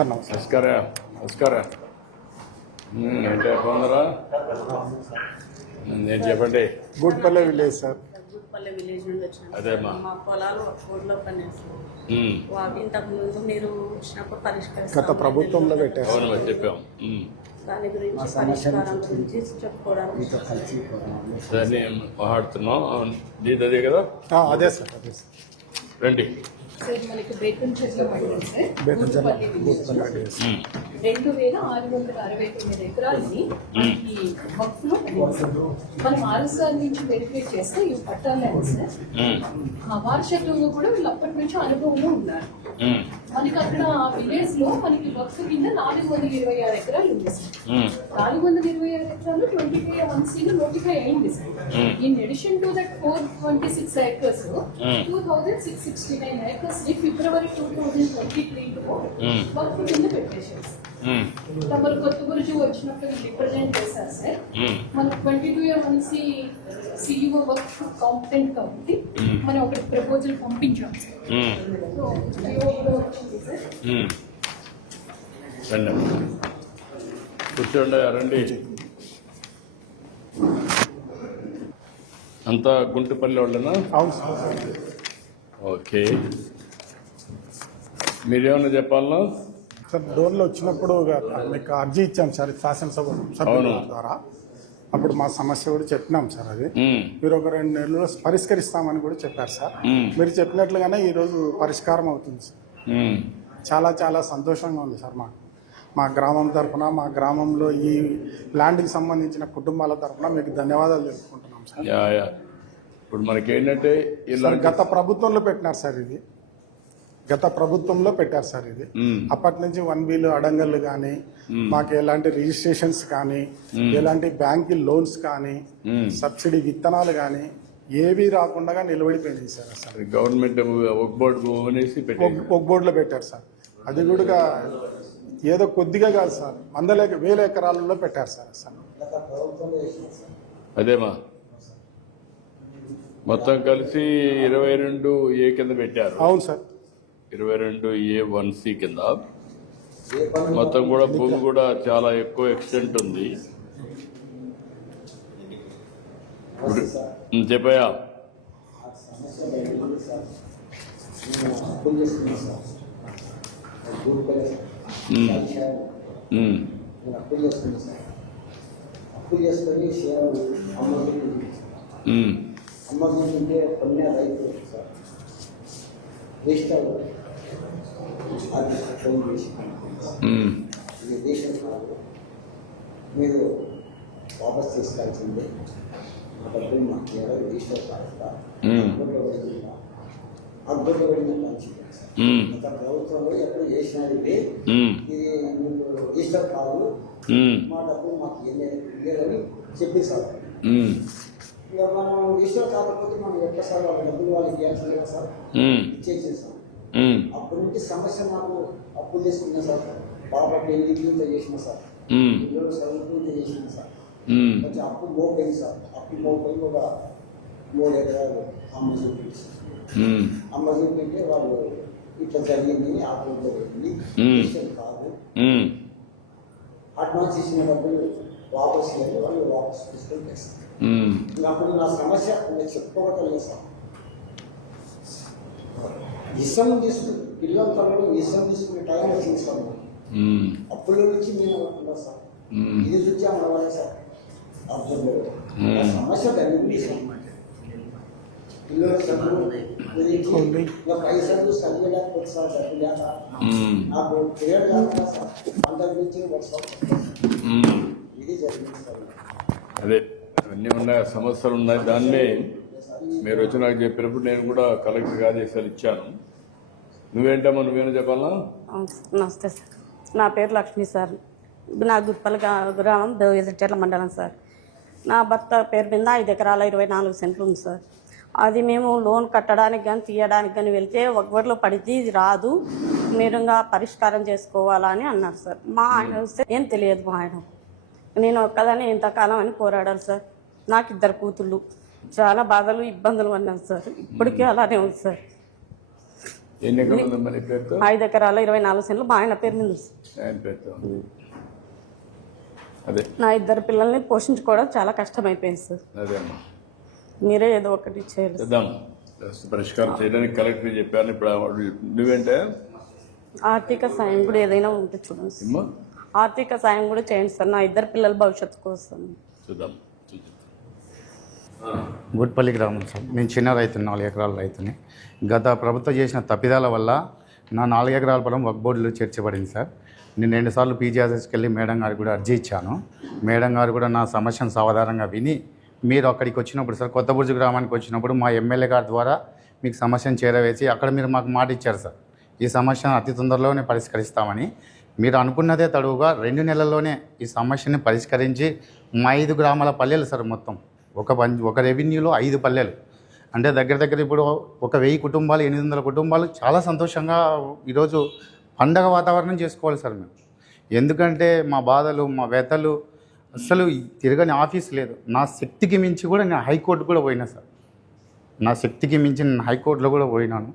Sir నమస్ಕಾರ నమస్ಕಾರ ఏంటి బాగున్నారా? నేను చెప్పండి. గూడ్పల్లె విలేజ్ సార్. గూడ్పల్లె విలేజ్ నుండి వచ్చినాం. అదేమ్మా. మా పొలాలు ఊర్లో పనిచేస్తాం. ఇంతకు ముందు మీరు వచ్చినప్పుడు పరిష్కరిస్తాం. గత ప్రభుత్వంలో పెట్టారు. అవును మరి చెప్పాం. దాని గురించి పరిష్కారం గురించి చెప్పుకోవడానికి దాన్ని మాట్లాడుతున్నాం. దీని అదే కదా? అదే సార్, అదే సార్. రండి. సార్ మనకి బేతన్ చెట్ల మండలం సార్, గూడ్పల్లె విలేజ్ 2669 ఎకరాలని ఈ వక్ఫ్ లో మనం ఆర్ఎస్ఆర్ నుంచి వెరిఫై చేస్తే ఈ పట్టాలని సార్ వారసత్వంగా కూడా వీళ్ళు అప్పటి నుంచి అనుభవంలో ఉన్నారు. మనకి అక్కడ ఆ విలేజ్ లో మనకి వక్ఫ్ కింద 426 ఎకరాలు ఉంది సార్. 426 ఎకరాలు 25 నోటిఫై అయింది sir. In addition to that 426 acres 2669 acres ని ఫిబ్రవరి 2023 లో వక్ఫ్ కింద పెట్టేశారు సార్. తమరు కొత్త గురించి వచ్చినప్పుడు రిప్రజెంట్ చేశారు సార్. మనకు 22 సిఇఓ వర్క్ కాంపిటెంట్ కాబట్టి మనం ఒక ప్రపోజల్ పంపించాం సార్. రండి కూర్చోండి. రండి. అంతా గుంటుపల్లి వాళ్ళనా? అవును సార్. ఓకే, మీరేమన్నా చెప్పాలన్నా? సార్ డోర్లో వచ్చినప్పుడు మీకు అర్జీ ఇచ్చాం సార్ శాసనసభ సభ్యుల ద్వారా. అప్పుడు మా సమస్య కూడా చెప్పినాం సార్. అది మీరు ఒక 2 నెలల్లో పరిష్కరిస్తామని కూడా చెప్పారు సార్. మీరు చెప్పినట్లుగానే ఈరోజు పరిష్కారం అవుతుంది సార్. చాలా చాలా సంతోషంగా ఉంది సార్. మా గ్రామం తరఫున, మా గ్రామంలో ఈ ల్యాండ్కి సంబంధించిన కుటుంబాల తరఫున మీకు ధన్యవాదాలు తెలుపుకుంటున్నాం సార్. ఇప్పుడు మనకేంటంటే గత ప్రభుత్వంలో పెట్టినారు సార్. ఇది గత ప్రభుత్వంలో పెట్టారు సార్. ఇది అప్పటి నుంచి 1Bలు అడంగళ్ళు కానీ, మాకు ఎలాంటి రిజిస్ట్రేషన్స్ కానీ, ఎలాంటి బ్యాంక్ లోన్స్ కానీ, సబ్సిడీ విత్తనాలు కానీ ఏవి రాకుండా నిలబడిపోయింది సార్. అసలు గవర్నమెంట్ ఒక బోర్డులో పెట్టారు సార్. అది కూడా ఏదో కొద్దిగా కాదు సార్, 100,000 ఎకరాలలో పెట్టారు సార్. అసలు అదేమా మొత్తం కలిసి 22A కింద పెట్టారు. అవును సార్, 22A1C కింద మొత్తం కూడా భూమి కూడా చాలా ఎక్కువ ఎక్స్టెంట్ ఉంది. చెప్పయా? అమ్మకుంటే కొన్ని రైతు సార్ దేశాలు అది ఫోన్ చేసి ఇది దేశం కాదు, మీరు వాపస్ తీసుకోవాల్సిందే. ఆ డబ్బులు మాకు ఎవరు రిజిస్టర్ కాకుండా అక్బర్లో పడిన పంచింది సార్. గత ప్రభుత్వంలో ఎప్పుడు చేసినది ఇది మీకు రిజిస్టర్ కాదు, మా డబ్బులు మాకు ఇవ్వాలని చెప్పి సార్. ఇక మనం రిజిస్టర్ కాకపోతే మనం ఎట్లా సార్ వాళ్ళ డబ్బులు వాళ్ళకి ఇవ్వాల్సిందే కదా సార్, ఇచ్చేసేసాం. అప్పటి నుంచి సమస్య మనం అప్పులు చేసుకున్నా సార్. బాబా పెళ్లి ఇంత చేసిన సార్, పిల్లలు చదువుకు ఇంత చేసిన సార్. కొంచెం అప్పు మోపోయింది సార్. అప్పు మోపోయి ఒక 3 ఎకరాలు అమ్మ చూపించి అమ్మ చూపింటే వాళ్ళు ఇట్లా జరిగిందని ఆ రోజులో పెట్టింది. రిజిస్టర్ కాదు, అడ్వాన్స్ ఇచ్చిన డబ్బులు వాపస్ లేదు, వాళ్ళు వాపస్ తీసుకొని తెస్తారు. అప్పుడు నా సమస్య నేను చెప్పుకోవట్లేదు సార్. ఇష్టం తీసుకుని పిల్లల తల్లు ఇష్టం తీసుకునే టైం వచ్చింది సార్. అప్పుల నుంచి మేము అనుకుంటాం సార్. ఇది నుంచి అమ్మవాలి సార్. అప్పుడు సమస్య తగ్గింది సార్. పిల్లల చదువు గురించి పైసలు చదివేలేకపోతే సార్, చదివేక నాకు క్లియర్ కాకుండా సార్ అంత గురించి ఇది జరిగింది సార్. అదే అన్నీ ఉన్నాయి, సమస్యలు ఉన్నాయి. దాన్నే మీరు వచ్చి నాకు చెప్పినప్పుడు నేను కూడా కలెక్టర్కి ఆదేశాలు ఇచ్చాను. నువ్వేంటమ్మా, నువ్వేనా చెప్పాలా? నమస్తే సార్, నా పేరు లక్ష్మి సార్. నా గుప్పల గ్రామం దేవచెట్ల మండలం సార్. నా భర్త పేరు మీద 5 ఎకరాల 24 సెంట్లు ఉంది సార్. అది మేము లోన్ కట్టడానికి కానీ తీయడానికి కానీ వెళ్తే ఒకవరిలో పడితే ఇది రాదు, మీరుగా పరిష్కారం చేసుకోవాలని అన్నారు సార్. మా ఆయన వస్తే ఏం తెలియదు. మా ఆయన నేను ఒక్కదాన్ని ఎంతకాలం అని పోరాడాలి సార్. నాకు 2 కూతుళ్ళు, చాలా బాధలు ఇబ్బందులు అన్నాను సార్. ఇప్పటికీ అలానే ఉంది సార్. ఎన్ని ఎకరాలు ఉందమ్మా నీ పేరుతో? 5 ఎకరాల 24 సెంట్లు మా ఆయన పేరు మీద ఉంది సార్. ఆయన పేరుతో అదే నా 2 పిల్లల్ని పోషించుకోవడం చాలా కష్టమైపోయింది సార్. అదే అమ్మా మీరే ఏదో ఒకటి చేయాలి సార్. చేద్దాం. పరిష్కారం చేయడానికి కలెక్టర్ చెప్పాను. ఇప్పుడు నువ్వేంటే ఆర్థిక సాయం కూడా ఏదైనా ఉంటే చూడండి సార్. అమ్మా ఆర్థిక సాయం కూడా చేయండి సార్, నా 2 పిల్లల భవిష్యత్తు కోసం. చూద్దాం. గుట్పల్లి గ్రామం సార్. నేను చిన్న రైతుని, 4 ఎకరాల రైతుని. గత ప్రభుత్వం చేసిన తప్పిదాల వల్ల నా 4 ఎకరాల పొలం వక్ఫ్ బోర్డులో చేర్చబడింది సార్. నేను 2 సార్లు పీజీఆర్ఎస్కి వెళ్ళి మేడం గారికి కూడా అర్జీ ఇచ్చాను. మేడం గారు కూడా నా సమస్యను సావధానంగా విని మీరు అక్కడికి వచ్చినప్పుడు సార్, కొత్తబుర్జు గ్రామానికి వచ్చినప్పుడు మా ఎమ్మెల్యే గారి ద్వారా మీకు సమస్యను చేరవేసి అక్కడ మీరు మాకు మాట ఇచ్చారు సార్, ఈ సమస్యను అతి తొందరలోనే పరిష్కరిస్తామని. మీరు అనుకున్నదే తడువుగా 2 నెలల్లోనే ఈ సమస్యని పరిష్కరించి మా 5 గ్రామాల పల్లెలు సార్, మొత్తం ఒక రెవెన్యూలో 5 పల్లెలు అంటే దగ్గర ఇప్పుడు ఒక 1000 కుటుంబాలు, 800 కుటుంబాలు చాలా సంతోషంగా ఈరోజు పండగ వాతావరణం చేసుకోవాలి సార్ మేము. ఎందుకంటే మా బాధలు, మా వ్యతలు అస్సలు తిరగని ఆఫీస్ లేదు. నా శక్తికి మించి కూడా నేను హైకోర్టు కూడా పోయినా సార్, నా శక్తికి మించి నేను హైకోర్టులో కూడా పోయినాను.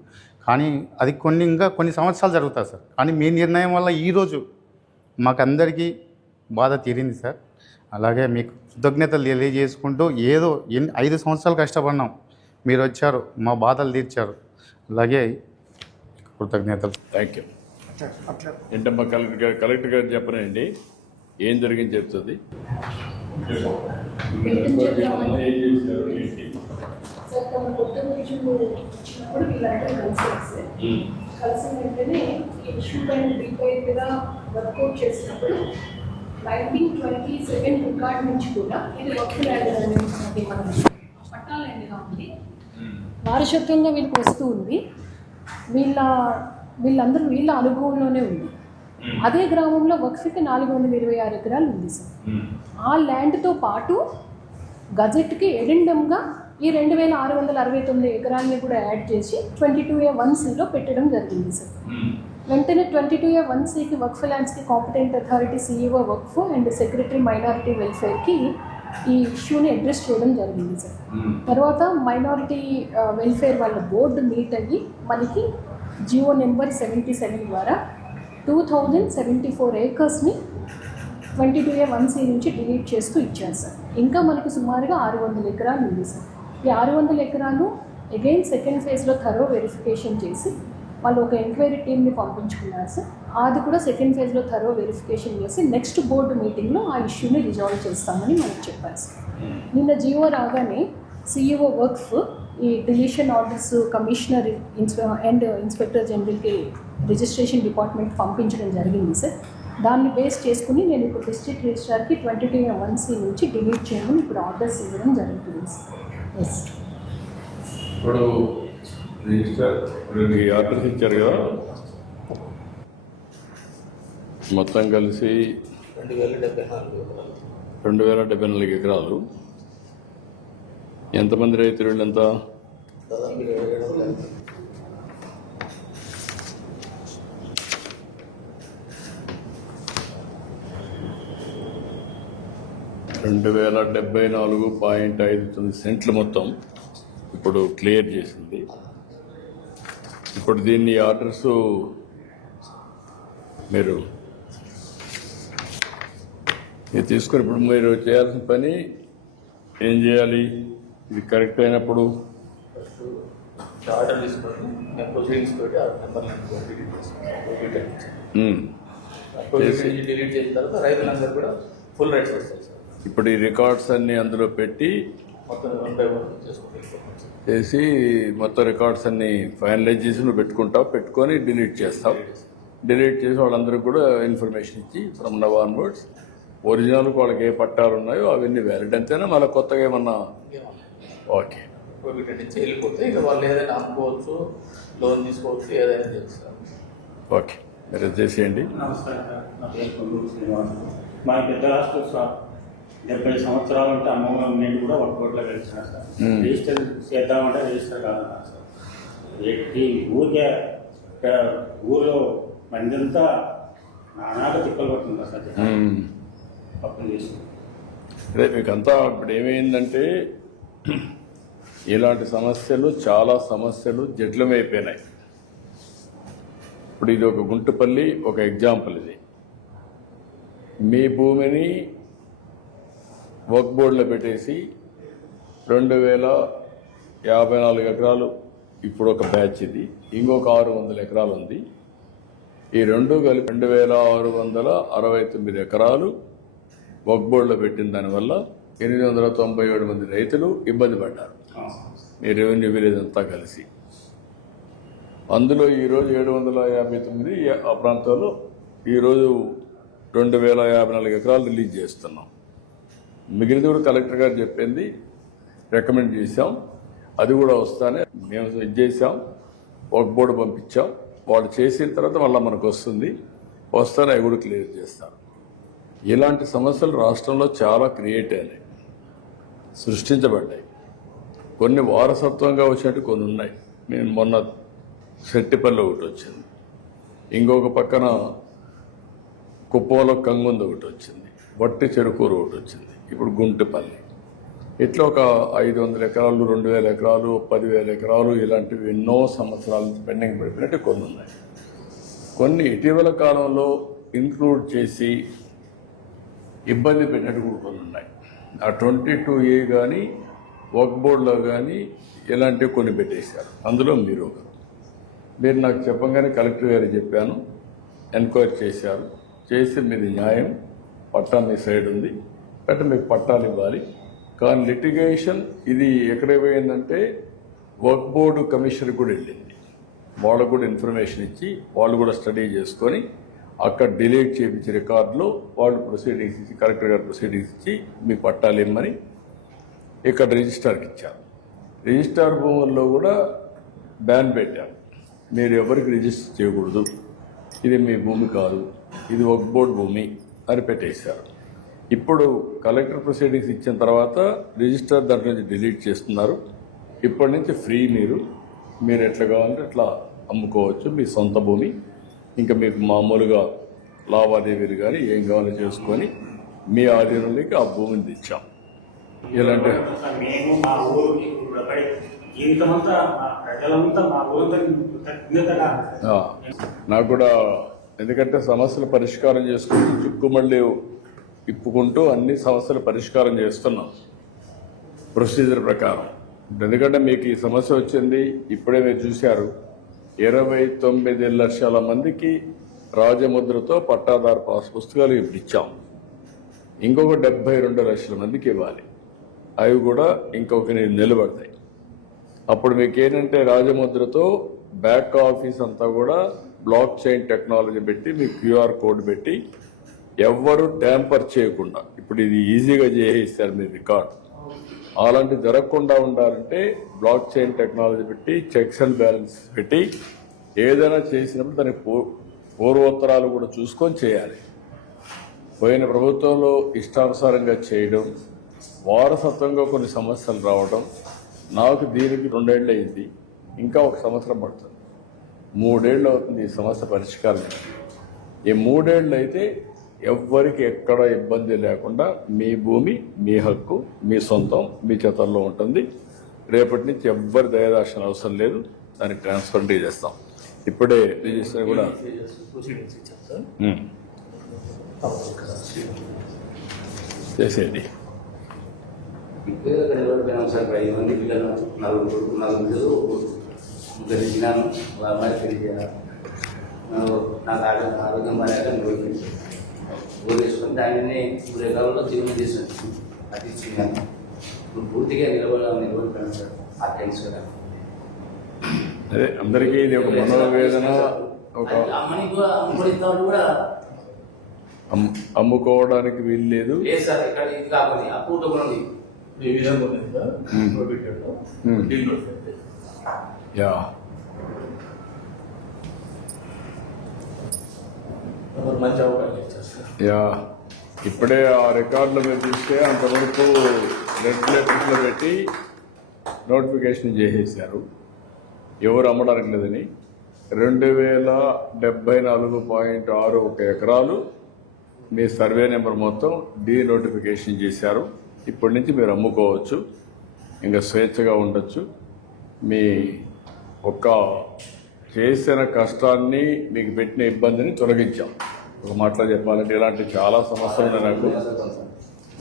కానీ అది ఇంకా కొన్ని సంవత్సరాలు జరుగుతుంది సార్. కానీ మీ నిర్ణయం వల్ల ఈరోజు మాకందరికీ బాధ తీరింది సార్. అలాగే మీకు కృతజ్ఞతలు తెలియజేసుకుంటూ ఏదో 5 సంవత్సరాలు కష్టపడినాం, మీరు వచ్చారు, మా బాధలు తీర్చారు. అలాగే కృతజ్ఞతలు. Thank you. అట్లా ఏంటమ్మా కలెక్టర్ గారు చెప్పనండి ఏం జరిగింది చెప్తుంది. సార్ తమ కొత్త రోజు వచ్చినప్పుడు వీళ్ళందరూ కలిసారు సార్. కలిసిన వెంటనే ఈ ఇష్యూ పైన డీపైర్ మీద వర్కౌట్ చేసినప్పుడు 1927 రికార్డ్ నుంచి కూడా ఇది వక్ఫ్ ల్యాండ్ అనేది మన పట్టా ల్యాండ్గా ఉంది, వారసత్వంగా వీళ్ళకి వస్తూ ఉంది. వీళ్ళందరూ వీళ్ళ అనుభవంలోనే ఉంది. అదే గ్రామంలో వక్ఫ్కి 426 ఎకరాలు ఉంది సార్. ఆ ల్యాండ్తో పాటు గజెట్కి ఎడెండమ్గా ఈ 2669 ఎకరాలని కూడా యాడ్ చేసి 22A1Cలో పెట్టడం జరిగింది సార్. వెంటనే 22A1Cకి వక్ఫ్ ల్యాండ్స్కి competent authority CEO Waqf and secretary minority వెల్ఫేర్కి ఈ ఇష్యూని అడ్రస్ చేయడం జరిగింది సార్. తర్వాత మైనారిటీ వెల్ఫేర్ వాళ్ళ బోర్డు మీట్ అయ్యి మనకి జియో నెంబర్ 77 ద్వారా 2074 ఏకర్స్ని 22A1C నుంచి డిలీట్ చేస్తూ ఇచ్చారు సార్. ఇంకా మనకు సుమారుగా 600 ఎకరాలు ఉంది సార్. ఈ 600 ఎకరాలు అగైన్ సెకండ్ ఫేజ్లో థరో వెరిఫికేషన్ చేసి వాళ్ళు ఒక ఎంక్వైరీ టీమ్ని పంపించుకున్నారు సార్. అది కూడా సెకండ్ ఫేజ్లో థరో వెరిఫికేషన్ చేసి నెక్స్ట్ బోర్డు మీటింగ్లో ఆ ఇష్యూని రిజాల్వ్ చేస్తామని మనకు చెప్పారు సార్. నిన్న జియో రాగానే CEO వక్ఫ్ ఈ deletion orders commissioner and inspector జనరల్కి రిజిస్ట్రేషన్ డిపార్ట్మెంట్ పంపించడం జరిగింది సార్. దాన్ని బేస్ చేసుకుని నేను ఇప్పుడు డిస్ట్రిక్ట్ రిజిస్ట్రార్కి 22A1C నుంచి డిలీట్ చేయమని ఇప్పుడు ఆర్డర్స్ ఇవ్వడం జరుగుతుంది సార్. ఎస్ ఇప్పుడు రిజిస్టర్ ఆర్డర్స్ ఇచ్చారు కదా, మొత్తం కలిసి 2074 ఎకరాలు. ఎంతమంది రైతులు ఎంత? దాదాపు 700. 2074.59 సెంట్లు మొత్తం ఇప్పుడు క్లియర్ చేసింది. ఇప్పుడు దీన్ని ఆర్డర్స్ మీరు తీసుకొని ఇప్పుడు మీరు చేయాల్సిన పని ఏం చేయాలి? ఇది కరెక్ట్ అయినప్పుడు ఆర్డర్ తీసుకొని నేను ప్రొసీడింగ్స్ తోటి ఆ నెంబర్లను డిలీట్ చేసిన తర్వాత రైతులందరూ కూడా ఫుల్ రైట్స్ వస్తాయి సార్. ఇప్పుడు ఈ రికార్డ్స్ అన్ని అందులో పెట్టి మొత్తం 1 by 1 చేసుకుంటాం చేసి మొత్తం రికార్డ్స్ అన్ని ఫైనలైజ్ చేసి నువ్వు పెట్టుకుంటావు, పెట్టుకొని డిలీట్ చేస్తావు. డిలీట్ చేసి వాళ్ళందరికీ కూడా ఇన్ఫర్మేషన్ ఇచ్చి ఫ్రమ్ నవ్ ఆన్వర్డ్స్ ఒరిజినల్కి వాళ్ళకి ఏ పట్టాలు ఉన్నాయో అవన్నీ వ్యాలిడ్ అంతేనా? మళ్ళీ కొత్తగా ఏమన్నా? ఓకే, వీటి నుంచి వెళ్ళిపోతే ఇక వాళ్ళు ఏదైనా అమ్ముకోవచ్చు, లోన్ తీసుకోవచ్చు, ఏదైనా చేస్తారు. ఓకే, మీరు చేసేయండి. నమస్కారం సార్, నా పేరు కొల్లూరు శ్రీనివాసులు. మా పెద్ద రాష్ట్ర సార్ 70 సంవత్సరాలు అంటే అమ్మమ్మ నేను కూడా ఒక కోట్లో కలిసిన సార్. రిజిస్టర్ చేద్దామంటే రిజిస్టర్ కాదన్నారు సార్. ఈ ఊరికే ఊరిలో మందంతా నానాగా తిప్పలు పడుతుందా సార్ అప్పులు చేసి. అదే మీకంతా ఇప్పుడు ఏమైందంటే ఇలాంటి సమస్యలు చాలా సమస్యలు జటిలమైపోయినాయి. ఇప్పుడు ఇది ఒక గుంటుపల్లి ఒక ఎగ్జాంపుల్. ఇది మీ భూమిని వర్క్ బోర్డులో పెట్టేసి 2054 ఎకరాలు ఇప్పుడు ఒక బ్యాచ్, ఇది ఇంకొక 600 ఎకరాలు ఉంది. ఈ రెండు కలిపి 2669 ఎకరాలు వర్క్ బోర్డులో పెట్టిన దానివల్ల 897 మంది రైతులు ఇబ్బంది పడ్డారు, మీ రెవెన్యూ విలేజ్ అంతా కలిసి. అందులో ఈరోజు 759 ఆ ప్రాంతంలో ఈరోజు 2054 ఎకరాలు రిలీజ్ చేస్తున్నాం. మిగిలిన కూడా కలెక్టర్ గారు చెప్పింది రికమెండ్ చేశాం, అది కూడా వస్తానే మేము ఇది చేసాం, వర్క్ బోర్డు పంపించాం. వాళ్ళు చేసిన తర్వాత మళ్ళీ మనకు వస్తానే అవి కూడా క్లియర్ చేస్తారు. ఇలాంటి సమస్యలు రాష్ట్రంలో చాలా క్రియేట్ అయినాయి, సృష్టించబడ్డాయి. కొన్ని వారసత్వంగా వచ్చినట్టు కొన్ని ఉన్నాయి. నేను మొన్న సెట్టిపల్లి ఒకటి వచ్చింది, ఇంకొక పక్కన కుప్పంలో కంగుంది ఒకటి వచ్చింది, వట్టి చెరుకూరు ఒకటి వచ్చింది, ఇప్పుడు గుంటుపల్లి. ఇట్లా ఒక 500 ఎకరాలు, 2000 ఎకరాలు, 10,000 ఎకరాలు ఇలాంటివి ఎన్నో సంవత్సరాల నుంచి పెండింగ్ పడిపోయినట్టు కొన్ని ఉన్నాయి. కొన్ని ఇటీవల కాలంలో ఇంక్లూడ్ చేసి ఇబ్బంది పెట్టినట్టు కూడా కొన్ని ఉన్నాయి. ఆ 22A కానీ వర్క్ బోర్డులో కానీ ఇలాంటివి కొన్ని పెట్టేశారు. అందులో మీరు నాకు చెప్పంగానే కలెక్టర్ గారికి చెప్పాను, ఎంక్వైరీ చేశారు. చేసి మీది న్యాయం, పట్టా మీ సైడ్ ఉంది అంటే మీకు పట్టాలు ఇవ్వాలి. కానీ లిటిగేషన్ ఇది ఎక్కడ పోయిందంటే వర్క్ బోర్డు కమిషన్ కూడా వెళ్ళింది. వాళ్ళకు కూడా ఇన్ఫర్మేషన్ ఇచ్చి వాళ్ళు కూడా స్టడీ చేసుకొని అక్కడ డిలీట్ చేయించి రికార్డులో వాళ్ళు ప్రొసీడింగ్స్ ఇచ్చి, కలెక్టర్ గారు ప్రొసీడింగ్స్ ఇచ్చి మీ పట్టాలు ఇమ్మని ఇక్కడ రిజిస్ట్రార్కి ఇచ్చారు. రిజిస్ట్రార్ భూముల్లో కూడా బ్యాన్ పెట్టారు, మీరు ఎవరికి రిజిస్టర్ చేయకూడదు, ఇది మీ భూమి కాదు, ఇది వర్క్ బోర్డు భూమి అని పెట్టేశారు. ఇప్పుడు కలెక్టర్ ప్రొసీడింగ్స్ ఇచ్చిన తర్వాత రిజిస్టర్ దాంట్లో నుంచి డిలీట్ చేస్తున్నారు. ఇప్పటి నుంచి ఫ్రీ, మీరు ఎట్లా కావాలంటే అట్లా అమ్ముకోవచ్చు మీ సొంత భూమి. ఇంకా మీకు మామూలుగా లావాదేవీలు కానీ ఏం కావాలో చేసుకొని మీ ఆధీనంలోకి ఆ భూమిని తెచ్చాం. ఇలాంటి మేము మా ఊరికి జీవితమంతా మా ప్రజలంతా మా ఊరంతా నాకు కూడా, ఎందుకంటే సమస్యలు పరిష్కారం చేసుకుంటూ చిక్కుమళ్ళీ ఇప్పుకుంటూ అన్ని సమస్యలు పరిష్కారం చేస్తున్నాం ప్రొసీజర్ ప్రకారం. ఎందుకంటే మీకు ఈ సమస్య వచ్చింది, ఇప్పుడే మీరు చూశారు, 29 లక్షల మందికి రాజముద్రతో పట్టాదారు పాస్ పుస్తకాలు ఇప్పుడు ఇచ్చాం. ఇంకొక 72 లక్షల మందికి ఇవ్వాలి, అవి కూడా ఇంకొక నిలబడతాయి. అప్పుడు మీకు ఏంటంటే రాజముద్రతో బ్యాక్ ఆఫీస్ అంతా కూడా బ్లాక్ చైన్ టెక్నాలజీ పెట్టి మీకు QR కోడ్ పెట్టి ఎవ్వరు ట్యాంపర్ చేయకుండా, ఇప్పుడు ఇది ఈజీగా చేసేస్తారు మీ రికార్డ్. అలాంటి జరగకుండా ఉండాలంటే బ్లాక్ చైన్ టెక్నాలజీ పెట్టి చెక్స్ అండ్ బ్యాలెన్స్ పెట్టి ఏదైనా చేసినప్పుడు దాని పూర్వోత్తరాలు కూడా చూసుకొని చేయాలి. పోయిన ప్రభుత్వంలో ఇష్టానుసారంగా చేయడం, వారసత్వంగా కొన్ని సమస్యలు రావడం, నాకు దీనికి 2 ఏళ్ళు అయింది, ఇంకా 1 సంవత్సరం పడుతుంది, 3 ఏళ్ళు అవుతుంది ఈ సమస్య పరిష్కారం. ఈ 3 ఏళ్ళు అయితే ఎవ్వరికి ఎక్కడ ఇబ్బంది లేకుండా మీ భూమి, మీ హక్కు, మీ సొంతం, మీ చేతల్లో ఉంటుంది. రేపటి నుంచి ఎవ్వరి దయదార్శన అవసరం లేదు, దానికి ట్రాన్స్ఫర్ చేస్తాం. ఇప్పుడే రిజిస్టర్ కూడా చేసేది. సార్ 5 మంది పిల్లలు, 4 పిల్లలు గెలిచినాను. మరి తెలియజేయాలి, నాకు ఆరోగ్యం బాగా ఊరేసుకొని దానిని 3 ఎకరాల్లో జీవనం చేసాను. అది ఇచ్చినాను. ఇప్పుడు పూర్తిగా నిలబడిపోయాను సార్. ఆ థ్యాంక్స్ కదా. అదే అందరికీ ఇది ఒక మనోవేదన. ఒక అమ్ముకోవడానికి వీలు లేదు సార్. ఇక్కడ ఇది కాకుండా అప్పు కూడా ఈ విధంగా ఉంది సార్. యా మంచి అవకాశం ఇచ్చారు సార్. యా ఇప్పుడే ఆ రికార్డులో మీరు చూస్తే అంతవరకు లెటర్స్లో పెట్టి నోటిఫికేషన్ చేసేసారు ఎవరు అమ్మడానికి లేదని. 2074.61 ఎకరాలు మీ సర్వే నెంబర్ మొత్తం నోటిఫికేషన్ చేశారు. ఇప్పటి నుంచి మీరు అమ్ముకోవచ్చు, ఇంకా స్వేచ్ఛగా ఉండొచ్చు. మీ ఒక్క చేసిన కష్టాన్ని మీకు పెట్టిన ఇబ్బందిని తొలగించాం. ఒక మాటలో చెప్పాలంటే ఇలాంటి చాలా సమస్యలు ఉన్నాయి నాకు.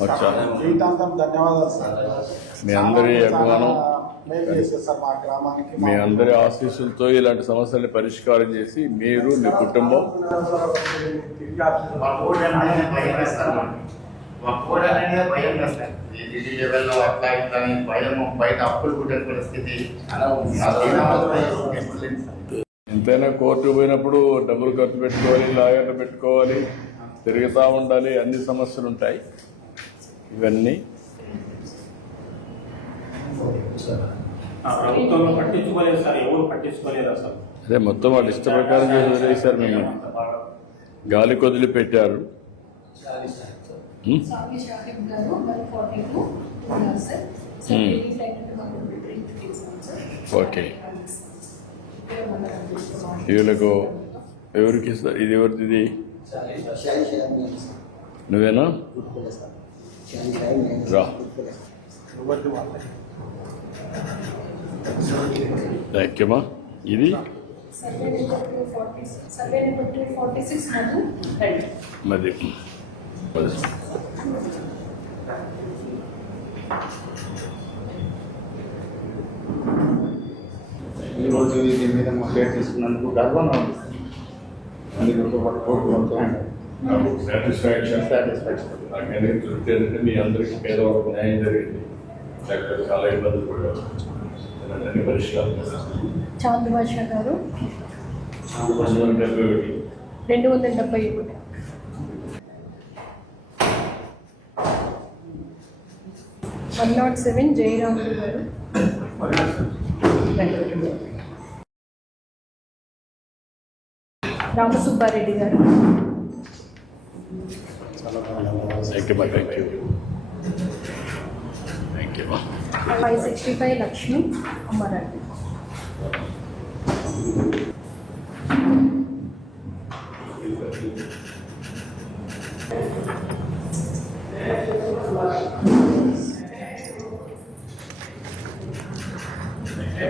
వచ్చాను జీవితాంతం ధన్యవాదాలు సార్. మీ అందరి అభిమానం, మేలు చేశారు సార్ మా గ్రామానికి. మీ అందరి ఆశీస్సులతో ఇలాంటి సమస్యల్ని పరిష్కారం చేసి మీరు మీ కుటుంబం బయట అప్పులు పుట్టిన పరిస్థితి ఎంతైనా కోర్టు పోయినప్పుడు డబ్బులు ఖర్చు పెట్టుకోవాలి, లాయర్లు పెట్టుకోవాలి, తిరుగుతూ ఉండాలి, అన్ని సమస్యలు ఉంటాయి. ఇవన్నీ ప్రభుత్వంలో పట్టించుకోలేదు సార్, ఎవరు పట్టించుకోలేదు అసలు. అదే మొత్తం వాళ్ళ ఇష్ట ప్రకారం చేసి వదిలేశారు, మిమ్మల్ని గాలి కొదిలి పెట్టారు. సాగి షాహిద్ గారు 142 ఉన్నారు సార్. సార్ రిలీజ్ అయినట్టు మాకు రిట్రీట్ చేశాం సార్. ఓకే, వీళ్ళకు ఎవరికి ఇస్తారు? ఇది ఎవరిది? ఇది నువ్వేనా? రా, థ్యాంక్ యూ. ఇది సర్వే నెంబర్ 246 మధు రండి. మరి ఈరోజు దీని మీద మొదలు తీసుకున్నందుకు గర్వంగా ఉంది. మీ అందరికీ పేదవాళ్ళకు న్యాయం జరిగింది. డాక్టర్ చాలా ఇబ్బందులు పడ్డారు, అన్ని పరిష్కారం. చాంద్ భాష గారు 271. 107 జయరాములు గారు. రామసుబ్బారెడ్డి గారు. Thank you, thank you, thank you. 565 Lakshmi Ammareddy.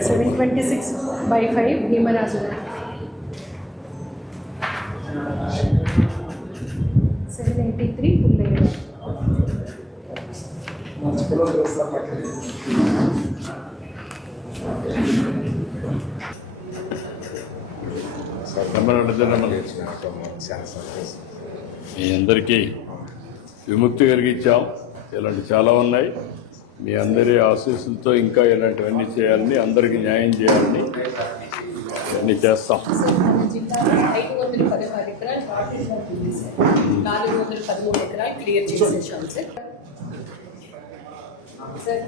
$726/5 Bhimaraju గారు. 783 పుల్లయ్య గారు. మీ అందరికీ విముక్తి కలిగించాం. ఇలాంటి చాలా ఉన్నాయి. మీ అందరి ఆశీస్సులతో ఇంకా ఇలాంటివన్నీ చేయాలని, అందరికీ న్యాయం చేయాలని అన్నీ చేస్తాం. మన జిల్లాలో 516 ఎకరాలు వాటర్ ఉంది సార్. 413 ఎకరాలు క్లియర్ చేసేసాం సార్. సార్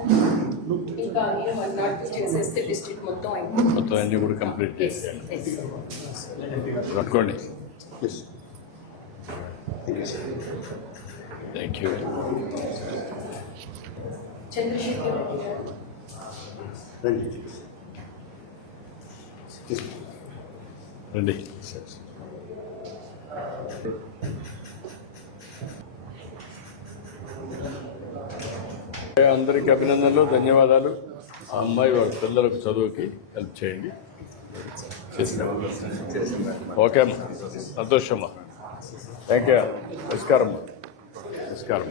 ఇంకా 102 చేసేస్తే డిస్ట్రిక్ట్ మొత్తం అయిపోయింది. మొత్తం అన్నీ కూడా కంప్లీట్ చేసేయాలి. పట్టుకోండి. Thank you. చంద్రశేఖర్ రెడ్డి గారు. రండి. అందరికీ అభినందనలు, ధన్యవాదాలు. ఆ అమ్మాయి వాళ్ళ పిల్లలకు చదువుకి హెల్ప్ చేయండి. ఓకే అమ్మా, సంతోషమ్మా. Thank you. నమస్కారం. నమస్కారం.